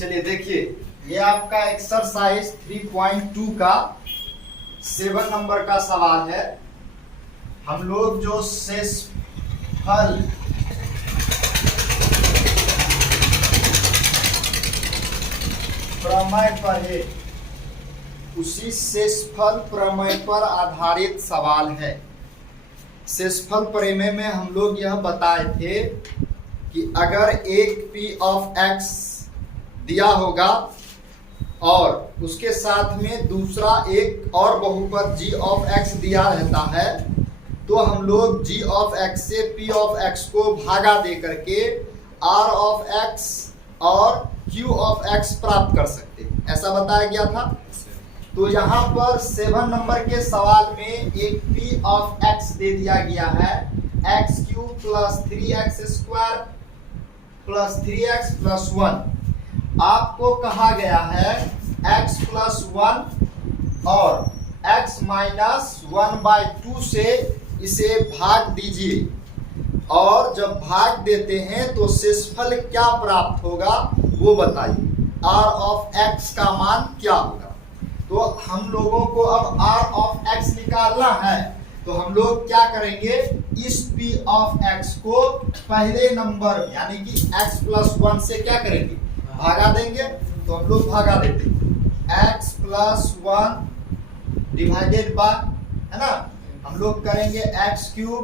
चलिए देखिए, ये आपका एक्सरसाइज 3.2 का 7 नंबर का सवाल है। हम लोग जो शेषफल प्रमेय पढ़े उसी शेषफल प्रमेय पर आधारित सवाल है। शेषफल प्रमेय में हम लोग यह बताए थे कि अगर एक p ऑफ x दिया होगा और उसके साथ में दूसरा एक और बहुपद g ऑफ x दिया रहता है तो हम लोग g ऑफ x से p ऑफ x को भागा दे करके r ऑफ x और q ऑफ x प्राप्त कर सकते हैं, ऐसा बताया गया था। तो यहाँ पर 7 नंबर के सवाल में एक p ऑफ x दे दिया गया है, x cube plus 3x square plus 3x plus 1। आपको कहा गया है x प्लस 1 और x माइनस 1/2 से इसे भाग दीजिए, और जब भाग देते हैं तो शेषफल क्या प्राप्त होगा वो बताइए। r ऑफ x का मान क्या होगा? तो हम लोगों को अब r ऑफ x निकालना है, तो हम लोग क्या करेंगे, इस p ऑफ x को पहले नंबर यानी कि x प्लस 1 से क्या करेंगे, भागा देंगे। तो हम लोग भागा देते हैं x प्लस 1 डिवाइडेड बाय, है ना, हम लोग करेंगे x cube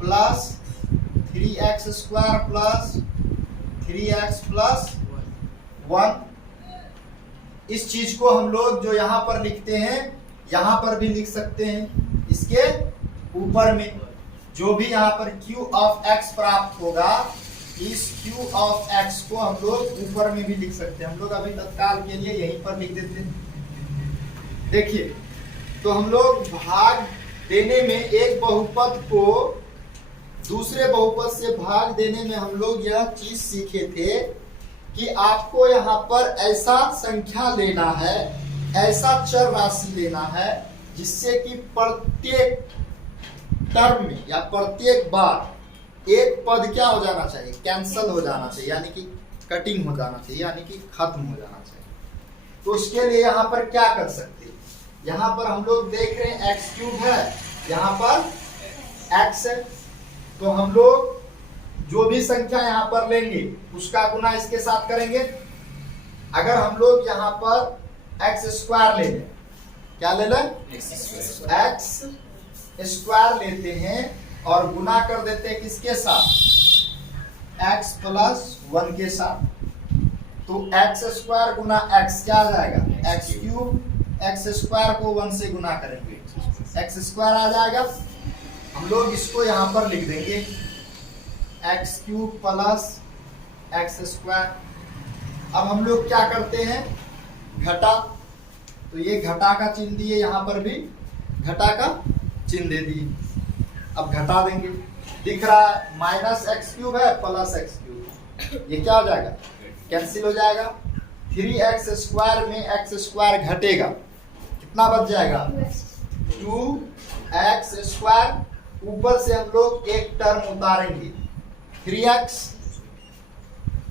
plus 3x square plus 3x plus 1। इस चीज को हम लोग जो यहाँ पर लिखते हैं यहाँ पर भी लिख सकते हैं। इसके ऊपर में जो भी यहाँ पर q ऑफ x प्राप्त होगा, इस q ऑफ x को हम लोग ऊपर में भी लिख सकते हैं। हम लोग अभी तत्काल के लिए यहीं पर लिख देते हैं। देखिए, तो हम लोग भाग देने में एक बहुपद को दूसरे बहुपद से भाग देने में हम लोग यह चीज सीखे थे कि आपको यहाँ पर ऐसा संख्या लेना है, ऐसा चर राशि लेना है जिससे कि प्रत्येक टर्म में या प्रत्येक बार एक पद क्या हो जाना चाहिए, कैंसल हो जाना चाहिए, यानी कि कटिंग हो जाना चाहिए, यानी कि खत्म हो जाना चाहिए। तो उसके लिए यहाँ पर क्या कर सकते हैं, यहाँ पर हम लोग देख रहे हैं x क्यूब है, यहाँ पर x है, तो हम लोग जो भी संख्या यहाँ पर लेंगे उसका गुना इसके साथ करेंगे। अगर हम लोग यहाँ पर x स्क्वायर ले लें, क्या ले लें, x स्क्वायर लेते हैं और गुना कर देते हैं किसके साथ, x प्लस 1 के साथ। तो x स्क्वायर गुना x क्या आ जाएगा, x क्यूब, x स्क्वायर को 1 से गुना करेंगे x स्क्वायर आ जाएगा। हम लोग इसको यहाँ पर लिख देंगे x cube plus x square. अब हम लोग क्या करते हैं, घटा, तो ये घटा का चिन्ह दिए, यहाँ पर भी घटा का चिन्ह दे दिए। अब घटा देंगे, दिख रहा है माइनस एक्स क्यूब है प्लस एक्स क्यूब, ये क्या हो जाएगा, कैंसिल हो जाएगा। 3x स्क्वायर में x स्क्वायर घटेगा, कितना बच जाएगा, 2x स्क्वायर। ऊपर से हम लोग एक टर्म उतारेंगे 3x।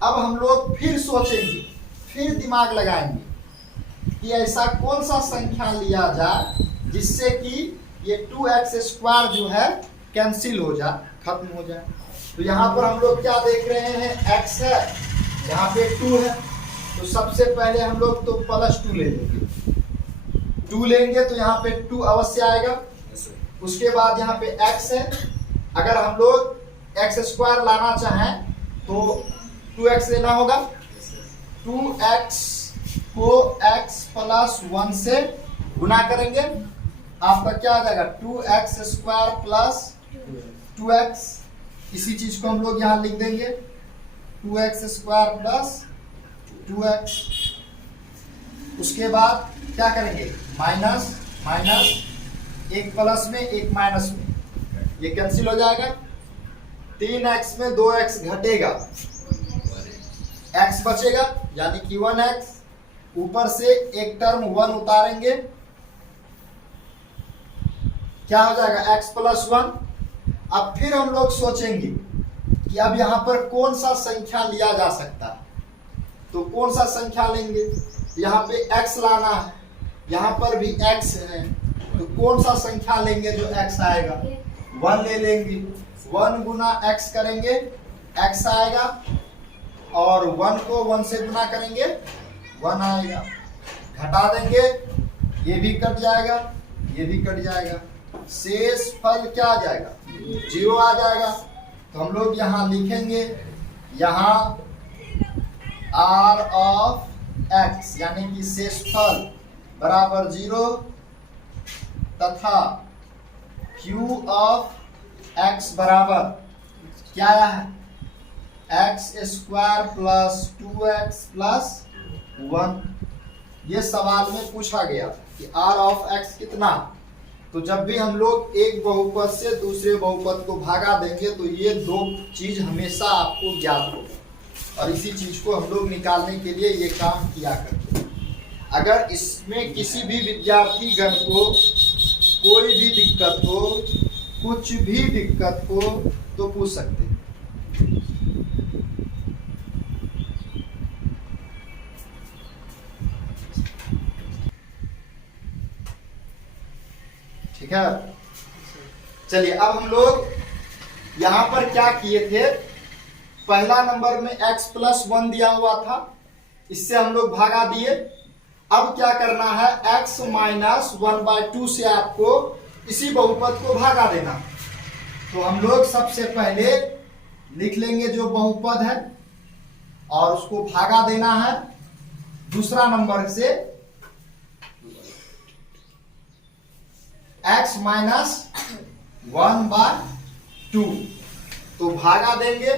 अब हम लोग फिर सोचेंगे, फिर दिमाग लगाएंगे कि ऐसा कौन सा संख्या लिया जाए जिससे कि ये 2x स्क्वायर जो है कैंसिल हो जाए, खत्म हो जाए। तो यहाँ पर हम लोग क्या देख रहे हैं, x है, यहाँ पे 2 है, तो सबसे पहले हम लोग तो प्लस 2 ले लेंगे। 2 लेंगे तो यहाँ पे 2 अवश्य आएगा। उसके बाद यहाँ पे x है, अगर हम लोग x स्क्वायर लाना चाहें तो 2x लेना होगा। 2x को x प्लस 1 से गुना करेंगे, आपका क्या आ जाएगा, 2x स्क्वायर प्लस 2x। इसी चीज को हम लोग यहाँ लिख देंगे 2x स्क्वायर प्लस 2x। उसके बाद क्या करेंगे, माइनस माइनस, एक प्लस में एक माइनस में, ये कैंसिल हो जाएगा। 3x में 2x घटेगा, x बचेगा यानी कि 1x। ऊपर से एक टर्म 1 उतारेंगे, क्या हो जाएगा, x प्लस 1। अब फिर हम लोग सोचेंगे कि अब यहाँ पर कौन सा संख्या लिया जा सकता है। तो कौन सा संख्या लेंगे? यहाँ पे x लाना है, यहाँ पर भी x है, तो कौन सा संख्या लेंगे जो x आएगा? 1 ले लेंगे। 1 गुना x करेंगे, x आएगा, और 1 को 1 से गुना करेंगे 1 आएगा। घटा देंगे, ये भी कट जाएगा, ये भी कट जाएगा, शेष फल क्या आ जाएगा? 0 आ जाएगा। तो हम लोग यहाँ लिखेंगे, यहाँ r ऑफ x यानी कि शेषफल बराबर 0 तथा q ऑफ x बराबर क्या है? x square plus 2x plus 1। ये सवाल में पूछा गया कि r ऑफ x कितना। तो जब भी हम लोग एक बहुपद से दूसरे बहुपद को भागा देंगे तो ये दो चीज हमेशा आपको ज्ञात होगा, और इसी चीज को हम लोग निकालने के लिए ये काम किया करते हैं। अगर इसमें किसी भी विद्यार्थी गण को कोई भी दिक्कत हो, कुछ भी दिक्कत हो, तो पूछ सकते हैं। ठीक है, चलिए अब हम लोग यहां पर क्या किए थे? पहला नंबर में x प्लस 1 दिया हुआ था, इससे हम लोग भागा दिए। अब क्या करना है? x माइनस 1/2 से आपको इसी बहुपद को भागा देना। तो हम लोग सबसे पहले लिख लेंगे जो बहुपद है, और उसको भागा देना है दूसरा नंबर से, x माइनस 1/2। तो भागा देंगे।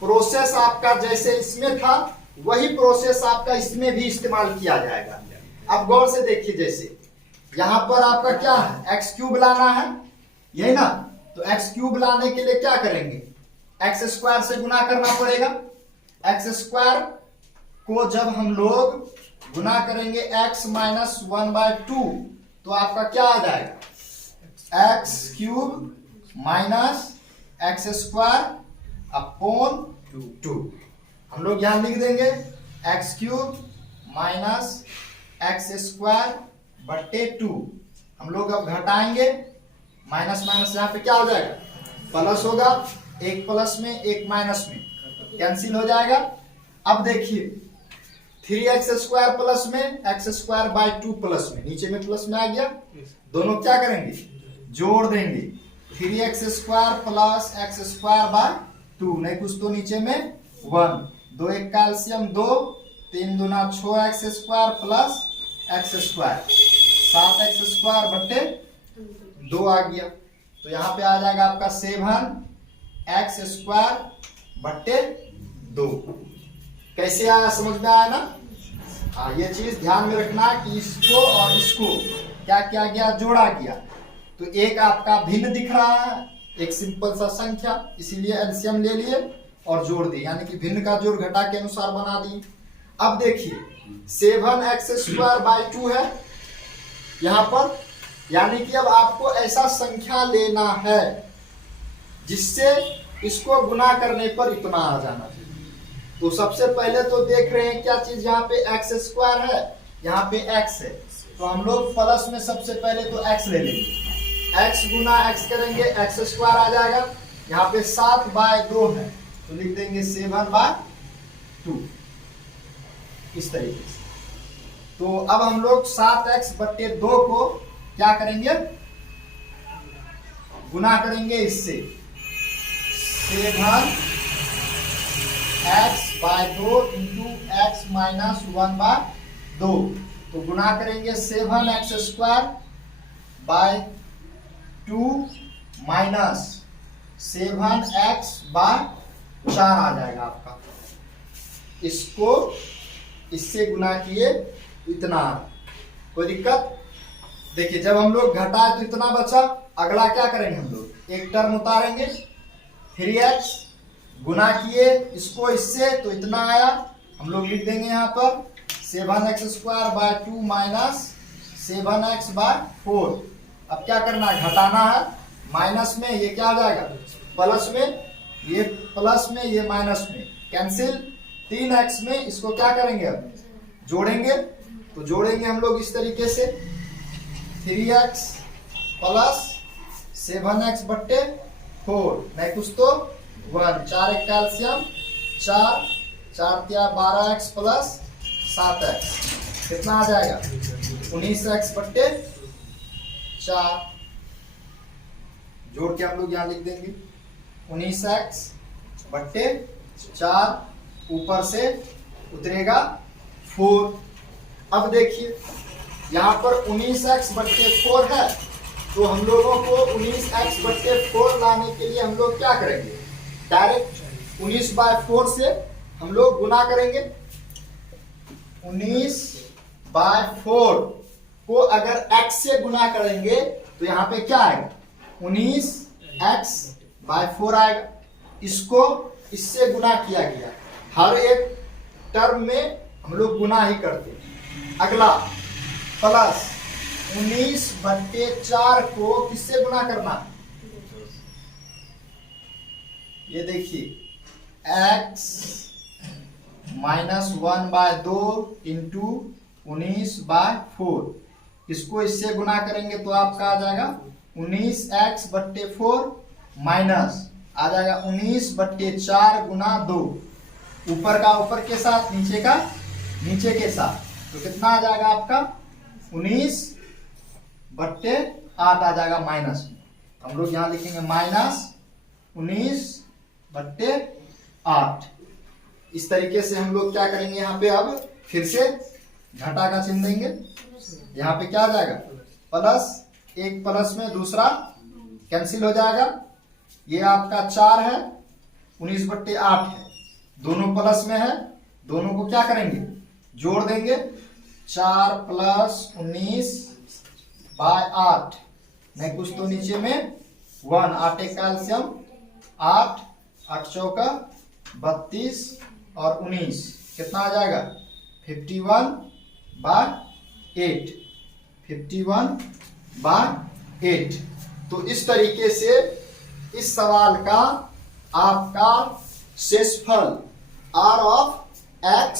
प्रोसेस आपका जैसे इसमें था वही प्रोसेस आपका इसमें भी इस्तेमाल किया जाएगा। अब गौर से देखिए, जैसे यहां पर आपका क्या है? x क्यूब लाना है, यही ना? तो x क्यूब लाने के लिए क्या करेंगे? x स्क्वायर से गुना करना पड़ेगा। x स्क्वायर को जब हम लोग गुना करेंगे x माइनस 1/2 तो आपका क्या आ जाएगा? x cube minus x square upon 2। हम लोग यहां लिख देंगे x cube minus x square बट्टे 2। हम लोग अब घटाएंगे, माइनस माइनस यहाँ पे क्या हो जाएगा? प्लस होगा, एक प्लस में एक माइनस में कैंसिल हो जाएगा। अब देखिए 3x स्क्वायर प्लस में x स्क्वायर बाय 2 प्लस में, नीचे में प्लस में आ गया, दोनों क्या करेंगे? जोड़ देंगे। 3x square plus x square by 2, नहीं कुछ तो नीचे में 1, 2 एक कैल्शियम 2, 3 दूना 6x square plus x square 7x square बट्टे 2 आ गया। तो यहाँ पे आ जाएगा आपका 7x स्क्वायर बट्टे 2। कैसे आया? समझ में आया ना? हाँ, ये चीज ध्यान में रखना कि इसको और इसको क्या किया गया? जोड़ा गया। तो एक आपका भिन्न दिख रहा है, एक सिंपल सा संख्या, इसीलिए एलसीएम ले लिए और जोड़ दिए, यानी कि भिन्न का जोड़ घटा के अनुसार बना दिए। अब देखिए 7x स्क्वायर बाय 2 है यहां पर, यानी कि अब आपको ऐसा संख्या लेना है जिससे इसको गुना करने पर इतना आ जाना चाहिए। तो सबसे पहले तो देख रहे हैं क्या चीज? यहाँ पे x स्क्वायर है, यहाँ पे x है, तो हम लोग प्लस में सबसे पहले तो x ले लेंगे। x गुना x करेंगे, x स्क्वायर आ जाएगा। यहाँ पे 7/2 है, तो लिख देंगे 7/2 इस तरीके से। तो अब हम लोग 7x बट्टे 2 को क्या करेंगे? गुना करेंगे इससे, 7x/2 इंटू x माइनस 1/2। तो गुना करेंगे 7x square by 2 minus 7x/4 आ जाएगा आपका। इसको इससे गुना किए तो इतना। कोई दिक्कत? देखिए जब हम लोग घटाए तो इतना बचा, अगला क्या करेंगे? हम लोग एक टर्म उतारेंगे, 3x गुना किए इसको इससे तो इतना आया, हम लोग लिख देंगे यहाँ पर 7x square by 2 minus 7x/4। अब क्या करना है? घटाना है। माइनस में ये क्या हो जाएगा? प्लस में, ये प्लस में ये माइनस में कैंसिल, 3x में इसको क्या करेंगे, अब जोड़ेंगे। तो जोड़ेंगे हम लोग इस तरीके से 3x प्लस 7x बट्टे 4, नहीं कुछ तो 1, 4 एक कैल्शियम 4, 4 क्या 12x प्लस 7x, कितना आ जाएगा 19x बट्टे 4। जोड़ के हम लोग यहाँ लिख देंगे 19x बट्टे 4, ऊपर से उतरेगा 4। अब देखिए यहाँ पर 19x बट्टे 4 है, तो हम लोगों को 19x बट्टे 4 लाने के लिए हम लोग क्या करेंगे, डायरेक्ट 19/4 से हम लोग गुना करेंगे। 19/4 को अगर x से गुना करेंगे तो यहाँ पे क्या आएगा 19x/4 आएगा। इसको इससे गुना किया गया, हर एक टर्म में हम लोग गुना ही करते हैं। अगला प्लस 19/4 को किससे गुना करना, ये देखिए x -1/2 इंटू 19/4, इसको इससे गुना करेंगे तो आपका आ जाएगा 19x बट्टे 4 माइनस आ जाएगा 19/4 गुना 2, ऊपर का ऊपर के साथ नीचे का नीचे के साथ, तो कितना आ जाएगा आपका 19/8 आ जाएगा माइनस में। हम लोग यहां लिखेंगे माइनस 19/8। इस तरीके से हम लोग क्या करेंगे, यहाँ पे अब फिर से घटा का चिन्ह देंगे। यहाँ पे क्या आ जाएगा प्लस, एक प्लस में दूसरा कैंसिल हो जाएगा। ये आपका 4 है, 19/8 है, दोनों प्लस में है, दोनों को क्या करेंगे जोड़ देंगे। 4 प्लस 19/8, नहीं कुछ तो नीचे में 1, 8 एक कैल्शियम 8, 8 चौका 32 और 19, कितना आ जाएगा 51/8, 51/8। तो इस तरीके से इस सवाल का आपका शेषफल r ऑफ x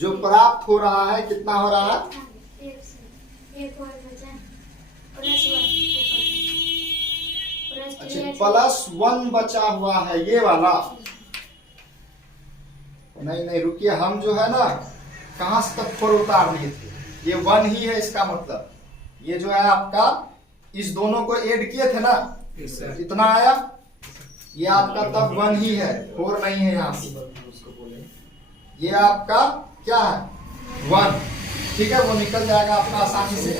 जो प्राप्त हो रहा है, कितना हो रहा है अच्छा +1 बचा हुआ है, ये वाला नहीं रुकिए, हम जो है ना कहां से तक 4 उतार लिए थे, ये 1 ही है, इसका मतलब ये जो है आपका इस दोनों को ऐड किए थे ना, इतना आया, ये आपका तब 1 ही है, 4 नहीं है यहाँ पे। ये आपका क्या है 1, ठीक है, वो निकल जाएगा आपका आसानी से।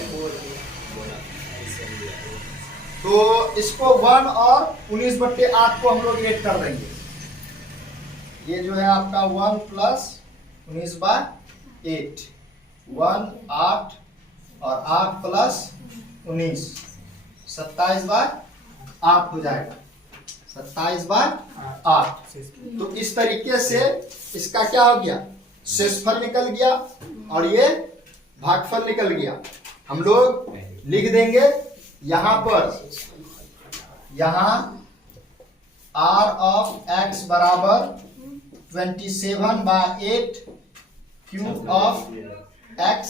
तो इसको 1 और 19/8 को हम लोग ऐड कर देंगे। ये जो है आपका 1 प्लस 19/8, 1 8 और 8 प्लस 19, 27/8 हो जाएगा, 27/8। तो इस तरीके से इसका क्या हो गया, शेषफल निकल गया और ये भागफल निकल गया। हम लोग लिख देंगे यहां पर, यहां r ऑफ x बराबर 27/8 क्यूब ऑफ x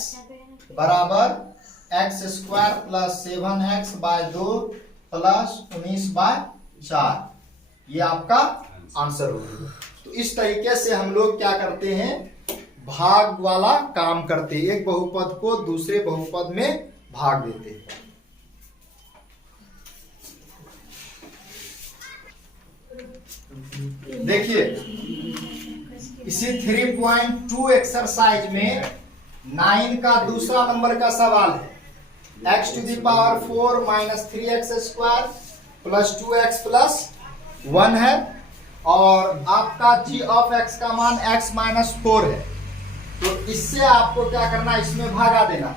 बराबर x² प्लस 7x/2 प्लस 19/4, ये आपका आंसर होगा। तो इस तरीके से हम लोग क्या करते हैं, भाग वाला काम करते हैं, एक बहुपद को दूसरे बहुपद में भाग देते हैं। देखिए इसी 3.2 एक्सरसाइज में 9 का दूसरा नंबर का सवाल है, x⁴ minus 3x² plus 2x plus 1 है और आपका g ऑफ x का मान x -4 है। तो इससे आपको क्या करना है, इसमें भागा देना।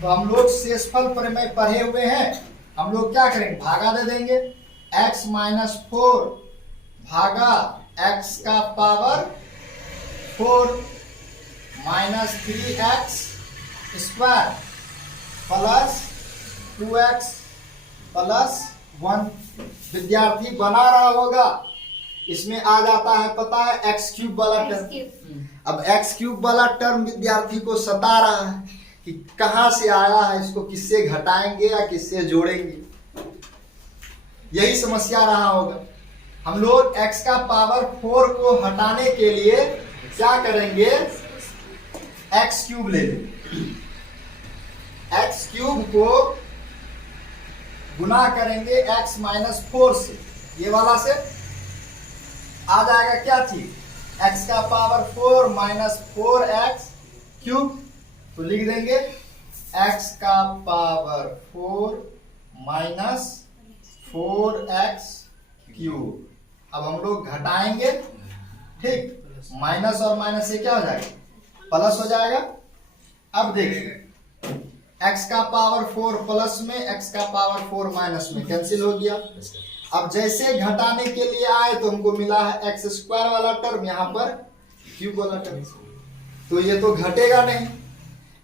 तो हम लोग शेषफल प्रमेय पढ़े हुए हैं, हम लोग क्या करेंगे भागा दे देंगे, x -4 भागा x का power 4 minus 3x² plus 2x plus 1। विद्यार्थी बना रहा होगा, इसमें आ जाता है पता है x³ वाला टर्म, अब एक्स क्यूब वाला टर्म विद्यार्थी को सता रहा है कि कहां से आया है, इसको किससे घटाएंगे या किससे जोड़ेंगे, यही समस्या रहा होगा। हम लोग x का पावर 4 को हटाने के लिए क्या करेंगे, एक्स क्यूब ले लेंगे। एक्स क्यूब को गुना करेंगे x माइनस 4 से, ये वाला से आ जाएगा क्या चीज, x का पावर 4 माइनस 4x क्यूब। तो लिख देंगे x का पावर 4 माइनस 4x क्यूब। अब हम लोग घटाएंगे, ठीक, माइनस और माइनस से क्या हो जाएगा, प्लस हो जाएगा। अब देखिए x का पावर 4 प्लस में, x का पावर 4 माइनस में कैंसिल हो गया। अब जैसे घटाने के लिए आए तो हमको मिला है एक्स स्क्वायर वाला टर्म, यहाँ पर क्यूब वाला टर्म, तो ये तो घटेगा नहीं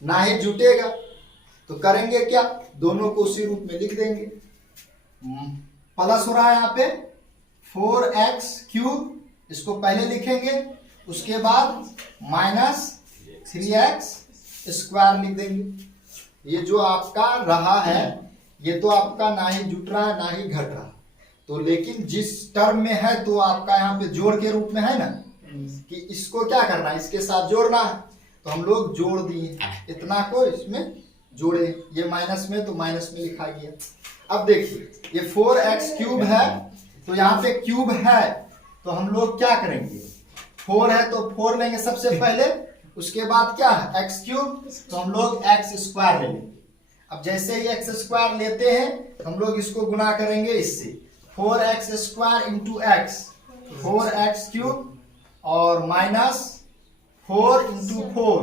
ना ही जुटेगा। तो करेंगे क्या, दोनों को उसी रूप में लिख देंगे। प्लस हो रहा है यहाँ पे 4x क्यूब, इसको पहले लिखेंगे, उसके बाद माइनस 3x स्क्वायर लिख देंगे। ये जो आपका रहा है ये तो आपका ना ही जुट रहा है ना ही घट रहा, तो लेकिन जिस टर्म में है तो आपका यहाँ पे जोड़ के रूप में है ना, कि इसको क्या करना है, इसके साथ जोड़ना है, तो हम लोग जोड़ दिए, इतना को इसमें जोड़े, ये माइनस में तो माइनस में लिखा गया। अब देखिए ये 4x क्यूब है, तो यहाँ पे क्यूब है तो हम लोग क्या करेंगे, 4 है तो 4 लेंगे सबसे पहले, उसके बाद क्या है x क्यूब, तो हम लोग x स्क्वायर ले लेंगे। अब जैसे ही x स्क्वायर लेते हैं हम लोग इसको गुना करेंगे इससे, 4x square into x, 4x cube और माइनस 4 इंटू 4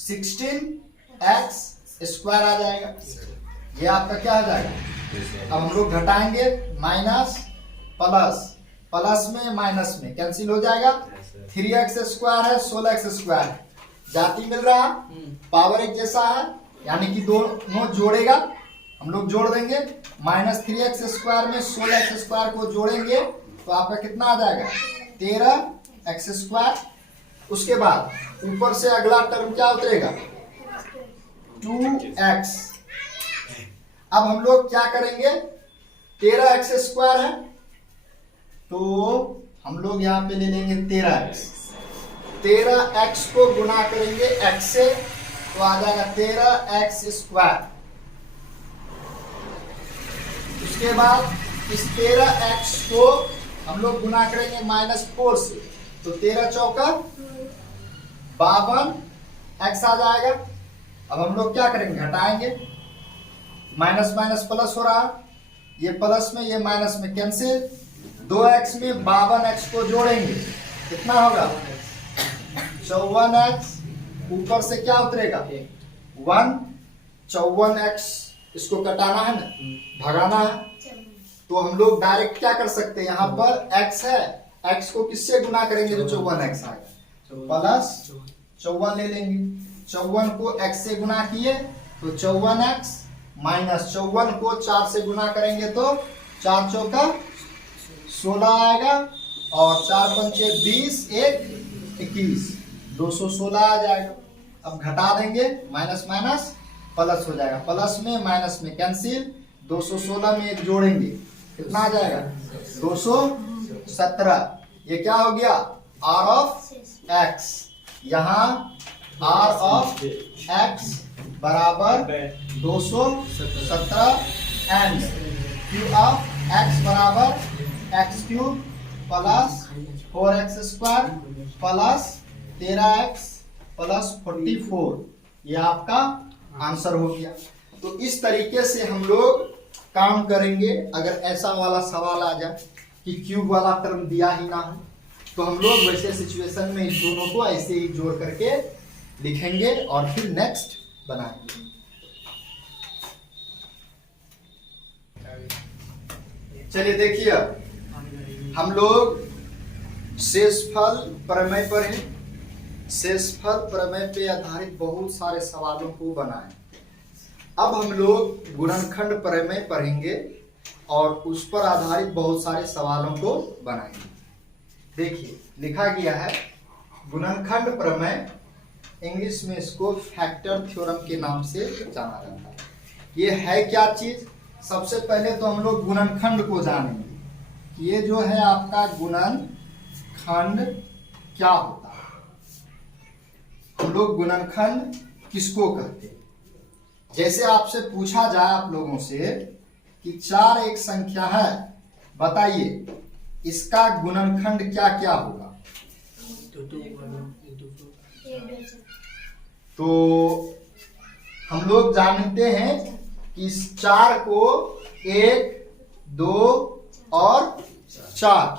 16x स्क्वायर आ जाएगा। ये आपका क्या आ जाएगा, अब हम लोग घटाएंगे, माइनस प्लस, प्लस में माइनस में कैंसिल हो जाएगा, 3x स्क्वायर है 16x स्क्वायर है, जाति मिल रहा है, पावर एक जैसा है, यानी कि दोनों जोड़ेगा, हम लोग जोड़ देंगे, माइनस 3x स्क्वायर में 16x स्क्वायर को जोड़ेंगे तो आपका कितना आ जाएगा, 13x स्क्वायर। उसके बाद ऊपर से अगला टर्म क्या उतरेगा, 2x। अब हम लोग क्या करेंगे, 13x स्क्वायर है तो हम लोग यहाँ पे ले लेंगे 13x, 13x को गुना करेंगे x से तो आ जाएगा 13x स्क्वायर। उसके बाद इस 13x को हम लोग गुना करेंगे माइनस 4 से, तो 13 चौका 52 x आ जाएगा। अब हम लोग क्या करेंगे, घटाएंगे, माइनस माइनस प्लस हो रहा, ये प्लस में ये माइनस में कैंसिल, 2x में 52x को जोड़ेंगे, कितना होगा 54x, ऊपर से क्या उतरेगा 1, 54x, इसको कटाना है ना, भगाना है, तो हम लोग डायरेक्ट क्या कर सकते हैं, यहाँ पर x है, x को किससे गुना करेंगे जो 54x आएगा, प्लस 54 ले लेंगे, 54 को x से गुना किए तो 54x, माइनस 54 को 4 से गुना करेंगे तो 4 चौका 16 आएगा, और 4 पंचे 20, 1 21, 216 आ जाएगा। अब घटा देंगे, माइनस माइनस प्लस हो जाएगा, प्लस में माइनस में कैंसिल, 216 में एक जोड़ेंगे, कितना आ जाएगा 217। ये क्या हो गया, r ऑफ x, यहाँ r ऑफ x बराबर 217 एंड q ऑफ x बराबर x cube plus 4x square plus 13x plus 44, ये आपका आंसर हो गया। तो इस तरीके से हम लोग काम करेंगे। अगर ऐसा वाला सवाल आ जाए कि क्यूब वाला टर्म दिया ही ना हो, तो हम लोग वैसे सिचुएशन में इन दोनों को ऐसे ही जोड़ करके लिखेंगे और फिर नेक्स्ट बनाएंगे। चलिए देखिए, हम लोग शेषफल प्रमेय पर हैं। शेषफल प्रमेय पे आधारित बहुत सारे सवालों को बनाए। अब हम लोग गुणनखंड प्रमेय पढ़ेंगे और उस पर आधारित बहुत सारे सवालों को बनाएंगे। देखिए लिखा गया है गुणनखंड प्रमेय, इंग्लिश में इसको फैक्टर थ्योरम के नाम से जाना जाता है। ये है क्या चीज? सबसे पहले तो हम लोग गुणनखंड को जानेंगे। ये जो है आपका गुणनखंड क्या होता है, हम लोग गुणनखंड किसको कहते हैं। जैसे आपसे पूछा जाए आप लोगों से कि 4 एक संख्या है, बताइए इसका गुणनखंड क्या क्या होगा। तो हम लोग जानते हैं कि इस 4 को 1, 2 और 4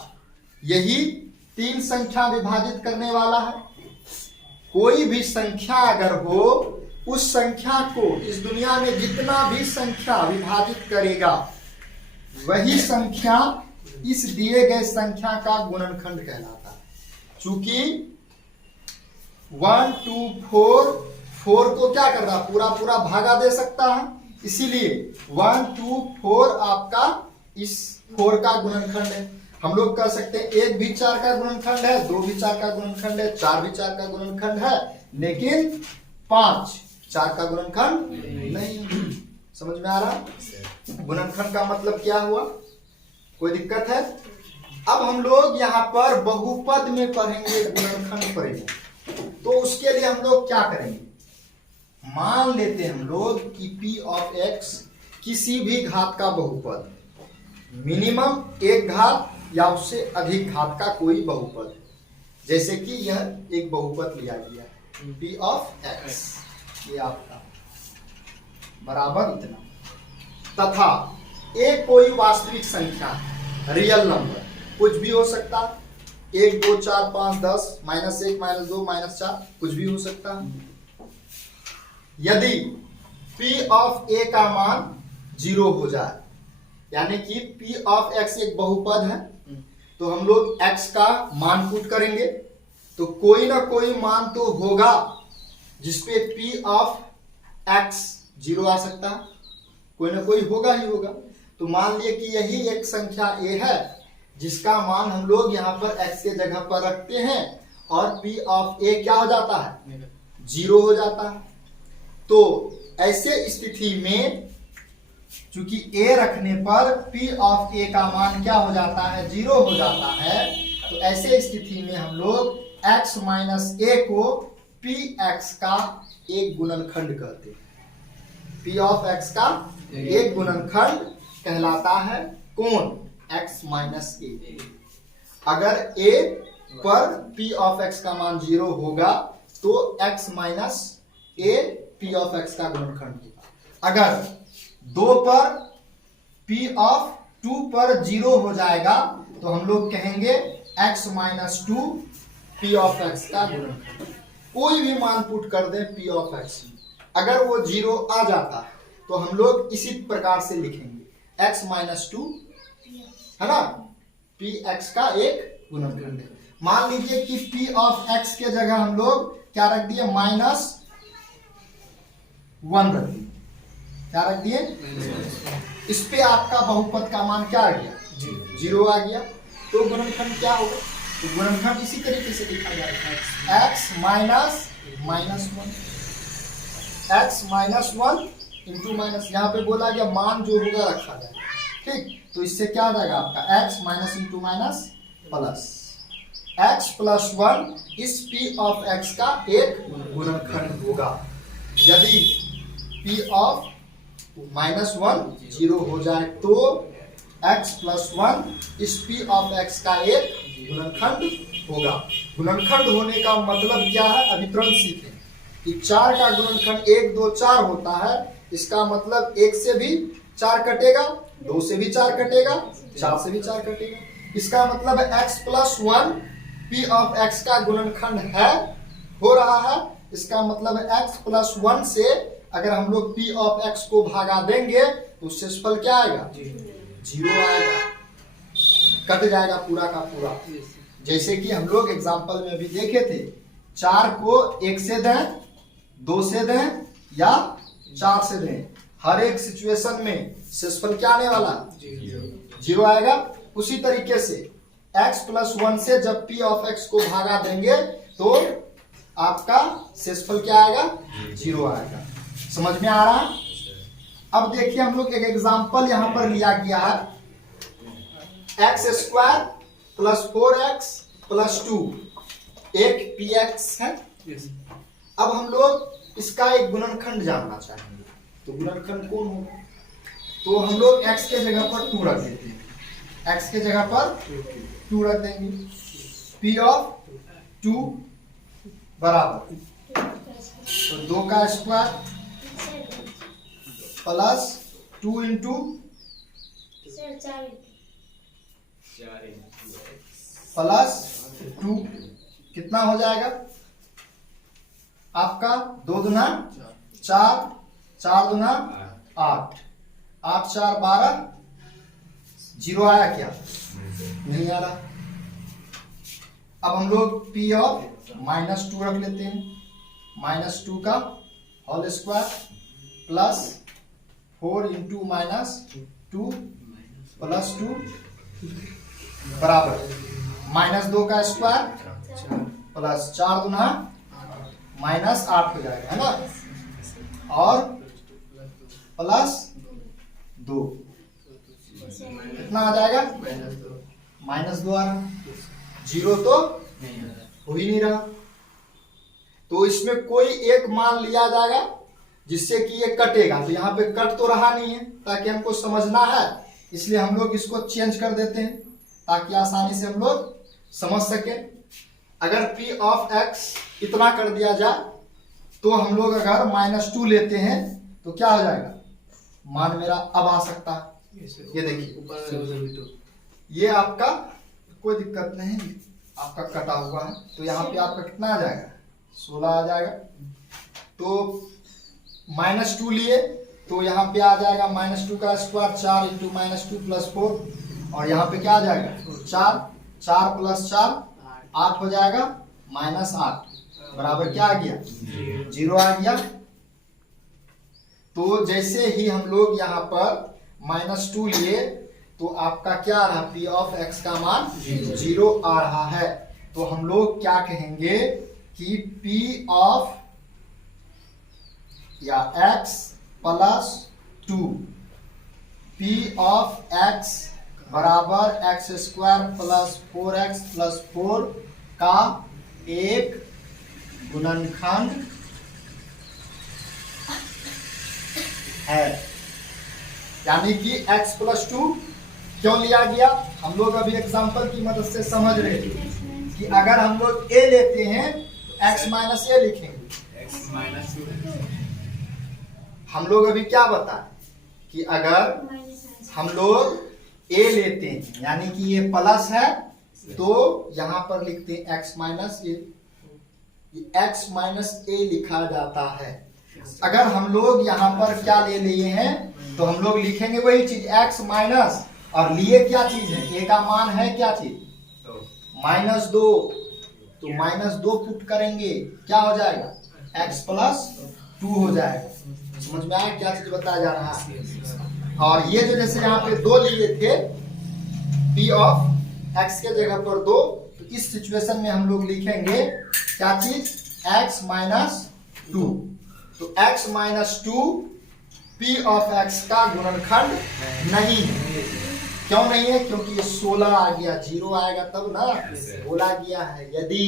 यही 3 संख्या विभाजित करने वाला है। कोई भी संख्या अगर हो, उस संख्या को इस दुनिया में जितना भी संख्या विभाजित करेगा, वही संख्या इस दिए गए संख्या का गुणनखंड कहलाता है। चूंकि 1, 2, 4 को क्या कर रहा, पूरा पूरा भागा दे सकता है, इसीलिए 1, 2, 4 आपका इस 4 का गुणनखंड है। हम लोग कह सकते हैं 1 भी 4 का गुणनखंड है, 2 भी 4 का गुणनखंड है, 4 भी 4 का गुणनखंड है, लेकिन 5 4 का गुणनखंड नहीं। समझ में आ रहा? गुणनखंड का मतलब क्या हुआ? कोई दिक्कत है? अब हम लोग यहाँ पर बहुपद में पढ़ेंगे गुणनखंड प्रमेय। तो उसके लिए हम लोग क्या करेंगे, मान लेते हैं हम लोग कि p ऑफ x किसी भी घात का बहुपद, मिनिमम 1 घात या उससे अधिक घात का कोई बहुपद, जैसे कि यह एक बहुपद लिया गया p ऑफ x, ये आपका बराबर इतना, तथा एक कोई वास्तविक संख्या रियल नंबर, कुछ भी हो सकता, 1, 2, 4, 5, 10, -1, -2, -4, कुछ भी हो सकता। यदि p ऑफ a का मान 0 हो जाए, यानी कि p ऑफ x एक बहुपद है, तो हम लोग x का मान पुट करेंगे, तो कोई ना कोई मान तो होगा जिसपे p ऑफ x 0 आ सकता है, कोई ना कोई होगा ही होगा। तो मान लिए कि यही एक संख्या a है जिसका मान हम लोग यहाँ पर x के जगह पर रखते हैं और p ऑफ a क्या हो जाता है, 0 हो जाता है। तो ऐसे स्थिति में चूंकि a रखने पर p ऑफ a का मान क्या हो जाता है, 0 हो जाता है। तो ऐसे स्थिति में हम लोग x माइनस a को px का एक गुणनखंड कहते हैं। p ऑफ x का एक गुणनखंड कहलाता है कौन, x माइनस a। अगर a पर p ऑफ x का मान 0 होगा तो x minus a p of x का गुणनखंड होगा। अगर 2 पर p ऑफ 2 पर 0 हो जाएगा तो हम लोग कहेंगे x minus 2 p of x का गुणनखंड। कोई भी मान पुट कर दें p ऑफ x में, अगर वो 0 आ जाता तो हम लोग इसी प्रकार से लिखेंगे x माइनस 2, है ना, px का एक गुणनखंड है। मान लीजिए कि p ऑफ x के जगह हम लोग क्या रख दिए, -1 रख दिए। क्या रख दिए? इस पे आपका बहुपद का मान क्या आ गया, 0 आ गया। तो गुणनखंड क्या होगा, तो गुणनखंड इसी तरीके से लिखा जाएगा x minus -1, x -1 into minus, यहाँ पे बोला गया मान जो होगा रखा जाएगा, ठीक। तो इससे क्या आ जाएगा आपका x minus into minus plus x plus 1 इस p ऑफ x का एक गुणनखंड होगा। यदि p ऑफ -1 0 हो जाए तो x प्लस 1 इस p ऑफ x का एक गुणनखंड होगा। गुणनखंड होने का मतलब क्या है, अभी तुरंत सीखें कि 4 का गुणनखंड 1, 2, 4 होता है। इसका मतलब 1 से भी 4 कटेगा, 2 से भी 4 कटेगा, 4 से भी 4 कटेगा। इसका मतलब x plus 1 p of x का गुणनखंड है, हो रहा है। इसका मतलब x प्लस 1 से अगर हम लोग p ऑफ x को भागा देंगे तो शेषफल क्या आएगा, 0 आएगा, कट जाएगा पूरा का पूरा। जैसे कि हम लोग एग्जाम्पल में भी देखे थे, 4 को 1 से दें, 2 से दें या 4 से दें, हर एक सिचुएशन में शेषफल क्या आने वाला, 0 आएगा। उसी तरीके से x प्लस 1 से जब p ऑफ x को भागा देंगे तो आपका शेषफल क्या आएगा? 0 आएगा। समझ में आ रहा है? अब देखिए हम लोग एक एग्जांपल यहां पर लिया गया है, x² + 4x + 2 एक px है। अब हम लोग इसका एक गुणनखंड जानना चाहेंगे, तो गुणनखंड कौन होगा? तो हम लोग x के जगह पर 2 रख देते हैं, x के जगह पर 2 रख देंगे। p ऑफ 2 बराबर तो 2 का स्क्वायर प्लस 2 इंटू प्लस 2 कितना हो जाएगा आपका? 2 दूना 4, 4 दूना 8, 8 4 12, 0 आया क्या? नहीं आ रहा। अब हम लोग p ऑफ -2 रख लेते हैं, -2 का whole square plus 4 into -2 plus 2 बराबर -2 का स्क्वायर प्लस 4 दूना -8 हो जाएगा, है ना, और प्लस 2 कितना आ जाएगा? -2 आ रहा। 0 तो हो ही नहीं रहा, तो इसमें कोई एक मान लिया जाएगा जिससे कि ये कटेगा। तो यहाँ पे कट तो रहा नहीं है, ताकि हमको समझना है, इसलिए हम लोग इसको चेंज कर देते हैं ताकि आसानी से हम लोग समझ सके। अगर p ऑफ x इतना कर दिया जाए तो हम लोग अगर -2 लेते हैं तो क्या हो जाएगा? मान मेरा अब आ सकता है, ये देखिए, ये आपका कोई दिक्कत नहीं, आपका कटा हुआ है, तो यहाँ पे आपका कितना आ जाएगा? 16 आ जाएगा। तो -2 लिए तो यहाँ पे आ जाएगा -2 का स्क्वायर 4 इंटू -2 प्लस 4, और यहाँ पे क्या आ जाएगा? 4, 4 प्लस 4 8 हो जाएगा, -8 बराबर क्या आ गया? 0 आ गया। तो जैसे ही हम लोग यहाँ पर -2 लिए तो आपका क्या आ रहा? p ऑफ x का मान 0 आ रहा है। तो हम लोग क्या कहेंगे कि p ऑफ या x plus 2, p of x बराबर x² प्लस 4x प्लस 4 का एक गुणनखंड है। यानी कि x प्लस 2 क्यों लिया गया? हम लोग अभी एग्जांपल की मदद से समझ रहे थे कि अगर हम लोग a लेते हैं तो x माइनस a लिखेंगे। हम लोग अभी क्या बताएं कि अगर हम लोग a लेते हैं यानी कि ये प्लस है तो यहाँ पर लिखते हैं x minus a, x minus a लिखा जाता है। अगर हम लोग यहाँ पर क्या ले लिए हैं तो हम लोग लिखेंगे वही चीज x माइनस, और लिए क्या चीज है? a का मान है क्या चीज? -2, तो -2 पुट करेंगे, क्या हो जाएगा? x प्लस 2 हो जाएगा। समझ में आया क्या चीज बताया जा रहा है? और ये जो जैसे यहाँ पे 2 लिए थे, p ऑफ x के जगह पर 2, तो इस सिचुएशन में हम लोग लिखेंगे क्या चीज? x minus 2। तो x minus 2 p of x का गुणनखंड नहीं है। क्यों नहीं है? क्योंकि ये 16 आ गया, 0 आएगा तब ना, बोला गया है यदि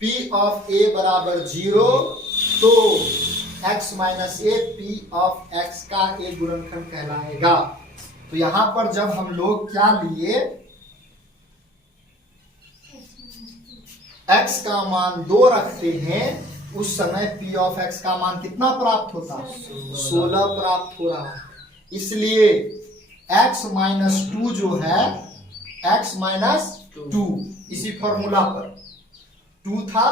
p ऑफ a बराबर 0 तो x minus a p of x का एक गुणनखंड कहलाएगा। तो यहां पर जब हम लोग क्या लिए, x का मान 2 रखते हैं, उस समय p ऑफ x का मान कितना प्राप्त होता? 16 प्राप्त हो रहा है। इसलिए x माइनस 2 जो है, x माइनस 2 इसी फॉर्मूला पर 2 था,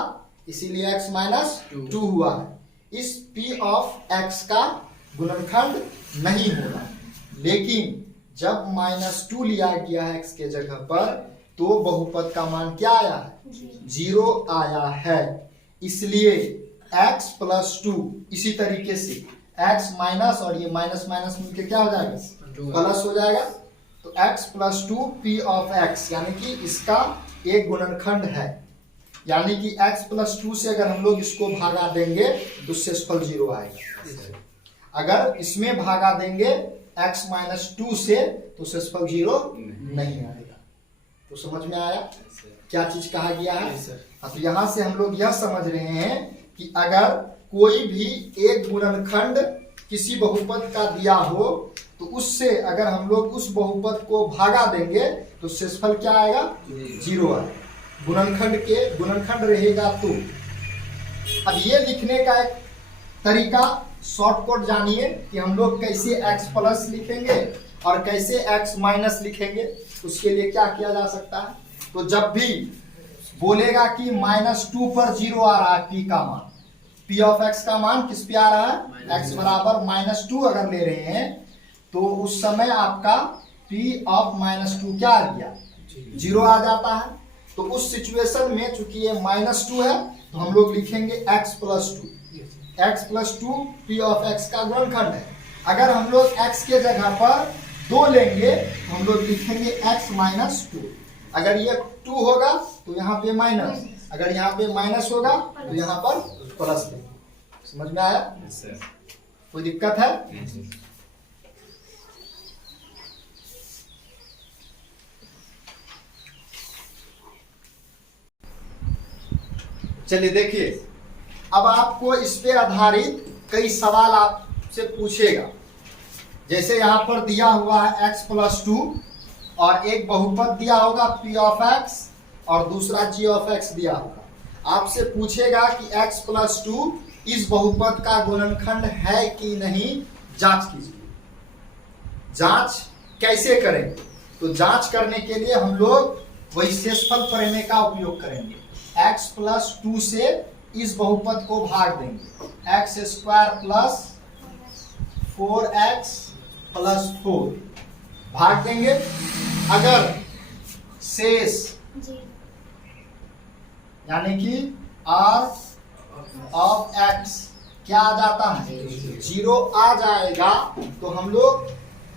इसीलिए x माइनस 2 हुआ है। इस p ऑफ x का गुणनखंड नहीं होगा। लेकिन जब -2 लिया गया है x के जगह पर, तो बहुपद का मान क्या आया है? 0 आया है। इसलिए x प्लस 2, इसी तरीके से x माइनस और ये माइनस माइनस मिलकर क्या हो जाएगा? प्लस हो जाएगा। तो x plus 2 p of x यानी कि इसका एक गुणनखंड है। यानी कि x प्लस 2 से अगर हम लोग इसको भागा देंगे तो शेषफल 0 आएगा। अगर इसमें भागा देंगे x माइनस 2 से तो शेषफल 0 नहीं आएगा। तो समझ में आया क्या चीज कहा गया है? तो यहाँ से हम लोग यह समझ रहे हैं कि अगर कोई भी एक गुणनखंड किसी बहुपद का दिया हो तो उससे अगर हम लोग उस बहुपद को भागा देंगे तो शेषफल क्या आएगा? 0 आएगा। गुणनखंड रहेगा तो। अब ये लिखने का एक तरीका शॉर्टकट जानिए कि हम लोग कैसे x प्लस लिखेंगे और कैसे x माइनस लिखेंगे। उसके लिए क्या किया जा सकता है? तो जब भी बोलेगा कि -2 पर 0 आ रहा है p का मान, p ऑफ x का मान किस पे आ रहा है? x बराबर -2 अगर ले रहे हैं तो उस समय आपका p ऑफ -2 क्या आ गया? 0 आ जाता है। तो उस सिचुएशन में चूंकि ये -2 है तो हम लोग लिखेंगे x plus 2। x plus 2 p of x का गुणनखंड है। अगर हम लोग x के जगह पर 2 लेंगे तो हम लोग लिखेंगे x माइनस 2। अगर ये 2 होगा तो यहाँ पे माइनस, अगर यहाँ पे माइनस होगा तो यहाँ पर प्लस लेंगे। समझ में आया? कोई दिक्कत है? चलिए देखिए, अब आपको इस पे आधारित कई सवाल आपसे पूछेगा। जैसे यहाँ पर दिया हुआ है x प्लस 2 और एक बहुपद दिया होगा p ऑफ x और दूसरा g ऑफ x दिया होगा। आपसे पूछेगा कि x प्लस 2 इस बहुपद का गुणनखंड है कि नहीं, जांच कीजिए। जांच कैसे करेंगे? तो जांच करने के लिए हम लोग वही शेषफल प्रमेय का उपयोग करेंगे। x प्लस 2 से इस बहुपद को भाग देंगे, x square plus 4x plus 4 भाग देंगे। अगर शेष यानी कि r ऑफ x क्या आ जाता है? 0 आ जाएगा तो हम लोग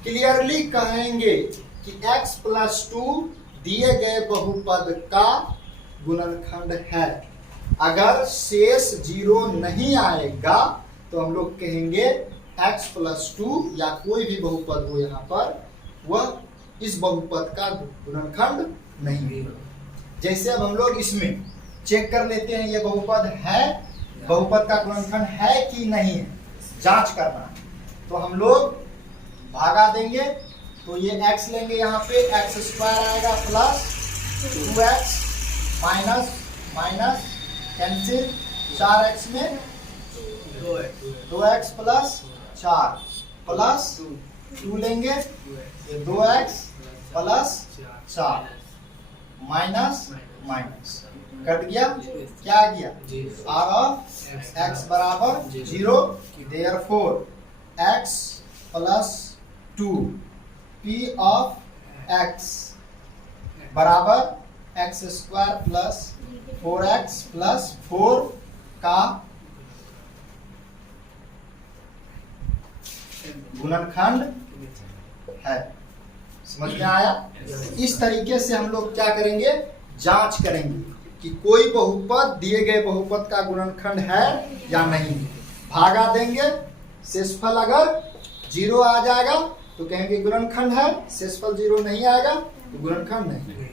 क्लियरली कहेंगे कि x प्लस 2 दिए गए बहुपद का गुणनखंड है। अगर शेष 0 नहीं आएगा तो हम लोग कहेंगे x प्लस 2 या कोई भी बहुपद हो यहाँ पर वह इस बहुपद का गुणनखंड नहीं है। जैसे अब हम लोग इसमें चेक कर लेते हैं ये बहुपद है, बहुपद का गुणनखंड है कि नहीं है, जांच करना है। तो हम लोग भागा देंगे तो ये x लेंगे, यहाँ पे x स्क्वायर आएगा plus 2x minus minus cancel, 4x में 2x प्लस 4 प्लस 2 लेंगे, ये 2x plus 4 minus minus cut गया, क्या आ गया? r ऑफ x बराबर 0। Therefore x plus 2 p of x बराबर x square plus 4x plus 4 का गुणनखंड है। समझ में आया? इस तरीके से हम लोग क्या करेंगे? जांच करेंगे कि कोई बहुपद दिए गए बहुपद का गुणनखंड है या नहीं। भागा देंगे, शेषफल अगर 0 आ जाएगा तो कहेंगे गुणनखंड है, शेषफल 0 नहीं आएगा तो गुणनखंड नहीं।